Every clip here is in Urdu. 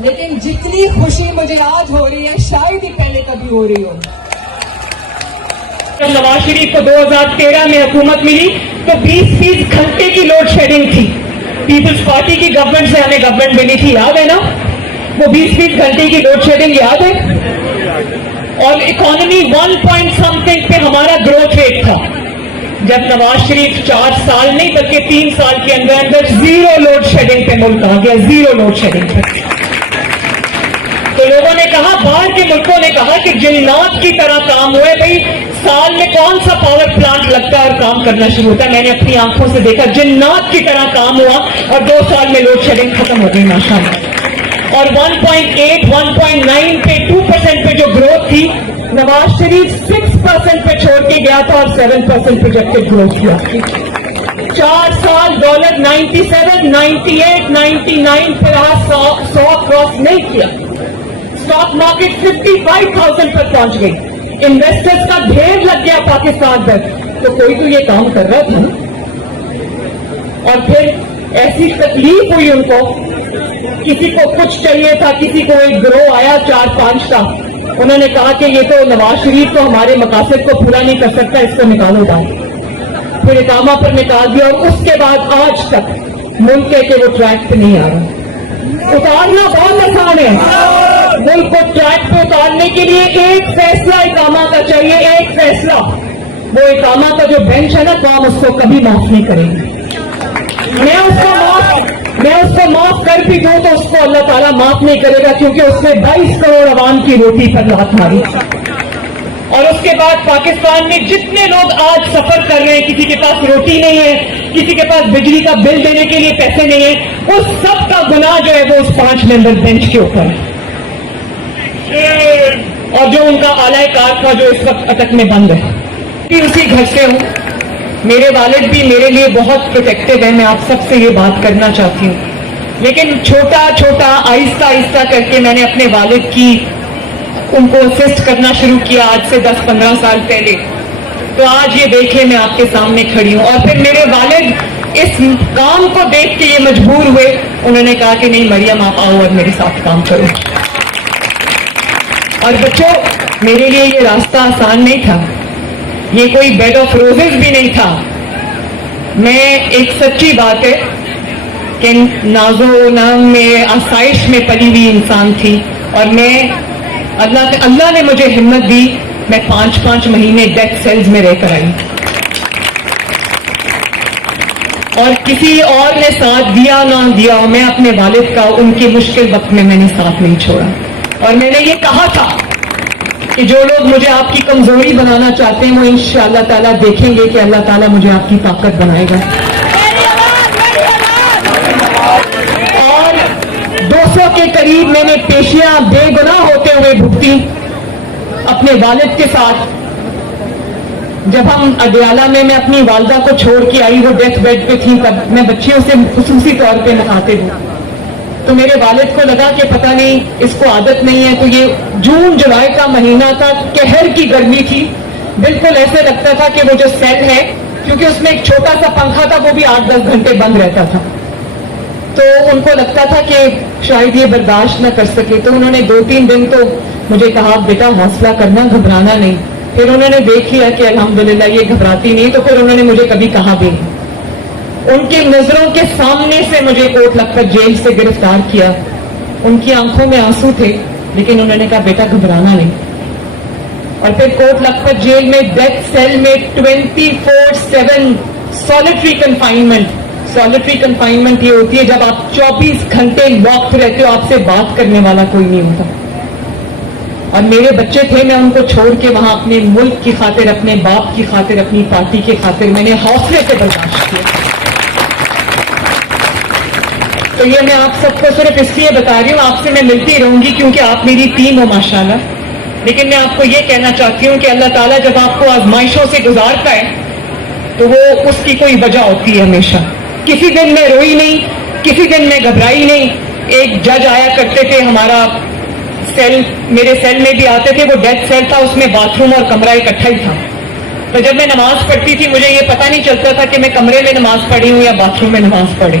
لیکن جتنی خوشی مجھے آج ہو رہی ہے شاید ہی پہلے کبھی ہو رہی ہو. جب نواز شریف کو 2013 میں حکومت ملی تو 20 گھنٹے کی لوڈ شیڈنگ تھی. پیپلز پارٹی کی گورنمنٹ سے ہمیں گورنمنٹ ملی تھی, یاد ہے نا؟ وہ 20 گھنٹے کی لوڈ شیڈنگ یاد ہے. اور اکانومی 1 point something پہ ہمارا گروتھ ریٹ تھا. جب نواز شریف 4 سال نہیں بلکہ 3 سال کے اندر زیرو لوڈ شیڈنگ پہ ملک آ گیا, زیرو لوڈ شیڈنگ پہ. تو لوگوں نے کہا, باہر کے ملکوں نے کہا کہ جنات کی طرح کام ہوئے. بھائی سال میں کون سا پاور پلانٹ لگتا ہے اور کام کرنا شروع ہوتا ہے؟ میں نے اپنی آنکھوں سے دیکھا, جنات کی طرح کام ہوا اور 2 سال میں لوڈ شیڈنگ ختم ہو گئی ماشاءاللہ. اور 1.8 1.9 پہ 2% پہ جو گروتھ تھی, نواز شریف 6% پہ چھوڑ کے گیا تھا اور 7% پروجیکٹڈ گروتھ کیا. 4 سال ڈالر 97 98 99 پہ رہا, 100 کراس نہیں کیا. اسٹاک مارکیٹ 55,000 پر پہنچ گئی. انویسٹرز کا ڈھیر لگ گیا پاکستان پر. تو کوئی تو یہ کام کر رہا تھا نا. اور پھر ایسی تکلیف ہوئی ان کو, کسی کو کچھ چاہیے تھا, کسی کو ایک گروہ آیا 4-5 کا, انہوں نے کہا کہ یہ تو نواز شریف تو ہمارے مقاصد کو پورا نہیں کر سکتا, اس کو نکالو باہر. پھر اقامہ پر نکال دیا اور اس کے بعد آج تک ملک ہے کہ وہ ٹریک پہ نہیں آ رہا. اتارنا بہت آسان ہے. ملک کو ٹریک پہ اتارنے کے لیے ایک فیصلہ اقامہ کا چاہیے, ایک فیصلہ. وہ اقامہ کا جو بینچ ہے نا, قوم اس کو کبھی معاف نہیں کرے گی. میں اس کو معاف کر بھی دوں تو اس کو اللہ تعالیٰ معاف نہیں کرے گا, کیونکہ اس نے 22 کروڑ عوام کی روٹی پر لات ماری. اور اس کے بعد پاکستان میں جتنے لوگ آج سفر کر رہے ہیں, کسی کے پاس روٹی نہیں ہے, کسی کے پاس بجلی کا بل دینے کے لیے پیسے نہیں ہیں, اس سب کا گناہ جو ہے وہ اس 5 ممبر بینچ کے اوپر ہے. اور جو ان کا اعلی کار تھا جو اس وقت اٹک میں بند ہے. اسی گھر سے ہوں, میرے والد بھی میرے لیے بہت پروٹیکٹیو ہیں. میں آپ سب سے یہ بات کرنا چاہتی ہوں, لیکن چھوٹا چھوٹا آہستہ آہستہ کر کے میں نے اپنے والد کی ان کو اسسٹ کرنا شروع کیا آج سے 10-15 سال پہلے. تو آج یہ دیکھیں میں آپ کے سامنے کھڑی ہوں. اور پھر میرے والد اس کام کو دیکھ کے یہ مجبور ہوئے, انہوں نے کہا کہ نہیں مریم آپ آؤ اور میرے ساتھ کام کرو. اور بچوں, میرے لیے یہ راستہ آسان نہیں تھا, یہ کوئی بیڈ آف روزز بھی نہیں تھا. میں ایک سچی بات ہے کہ ناز و نام میں آسائش میں پلی ہوئی انسان تھی, اور میں اللہ نے مجھے ہمت دی. میں 5 مہینے ڈیتھ سیلز میں رہ کر آئی, اور کسی اور نے ساتھ دیا نہ دیا, میں اپنے والد کا ان کے مشکل وقت میں نے ساتھ نہیں چھوڑا. اور میں نے یہ کہا تھا کہ جو لوگ مجھے آپ کی کمزوری بنانا چاہتے ہیں وہ انشاءاللہ تعالیٰ دیکھیں گے کہ اللہ تعالیٰ مجھے آپ کی طاقت بنائے گا. اور 200 کے قریب میں نے پیشیاں بے گناہ ہوتے ہوئے بھگتی اپنے والد کے ساتھ. جب ہم اڈیالہ میں اپنی والدہ کو چھوڑ کے آئی, وہ ڈیتھ بیڈ پہ تھی, تب میں بچیوں سے خصوصی طور پہ مخاطب ہوں. تو میرے والد کو لگا کہ پتہ نہیں اس کو عادت نہیں ہے. تو یہ جون جولائی کا مہینہ تھا, قہر کی گرمی تھی, بالکل ایسے لگتا تھا کہ وہ جو سیل ہے, کیونکہ اس میں ایک چھوٹا سا پنکھا تھا, وہ بھی 8-10 گھنٹے بند رہتا تھا. تو ان کو لگتا تھا کہ شاید یہ برداشت نہ کر سکے. تو انہوں نے 2-3 دن تو مجھے کہا بیٹا حوصلہ کرنا, گھبرانا نہیں. پھر انہوں نے دیکھ لیا کہ الحمدللہ یہ گھبراتی نہیں, تو پھر انہوں نے مجھے کبھی کہا بھی نہیں. ان کی نظروں کے سامنے سے مجھے کوٹ لکھپت جیل سے گرفتار کیا. ان کی آنکھوں میں آنسو تھے, لیکن انہوں نے کہا بیٹا گھبرانا نہیں. اور پھر کوٹ لکھپت جیل میں ڈیتھ سیل میں 24/7 سالٹری کنفائنمنٹ. سالٹری کنفائنمنٹ یہ ہوتی ہے جب آپ 24 گھنٹے لاکڈ رہتے ہو, آپ سے بات کرنے والا کوئی نہیں ہوتا. اور میرے بچے تھے, میں ان کو چھوڑ کے وہاں اپنے ملک کی خاطر, اپنے باپ کی خاطر, اپنی پارٹی کی خاطر میں نے حوصلے سے برداشت کیا. تو یہ میں آپ سب کو صرف اس لیے بتا رہی ہوں, آپ سے میں ملتی رہوں گی کیونکہ آپ میری ٹیم ہو ماشاءاللہ. لیکن میں آپ کو یہ کہنا چاہتی ہوں کہ اللہ تعالیٰ جب آپ کو آزمائشوں سے گزارتا ہے تو وہ اس کی کوئی وجہ ہوتی ہے ہمیشہ. کسی دن میں روئی نہیں, کسی دن میں گھبرائی نہیں. ایک جج آیا کرتے تھے ہمارا سیل, میرے سیل میں بھی آتے تھے, وہ ڈیتھ سیل تھا, اس میں باتھ روم اور کمرہ اکٹھا ہی تھا. تو جب میں نماز پڑھتی تھی مجھے یہ پتہ نہیں چلتا تھا کہ میں کمرے میں نماز پڑھی ہوں یا باتھ روم میں نماز پڑھی.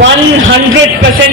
100%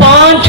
5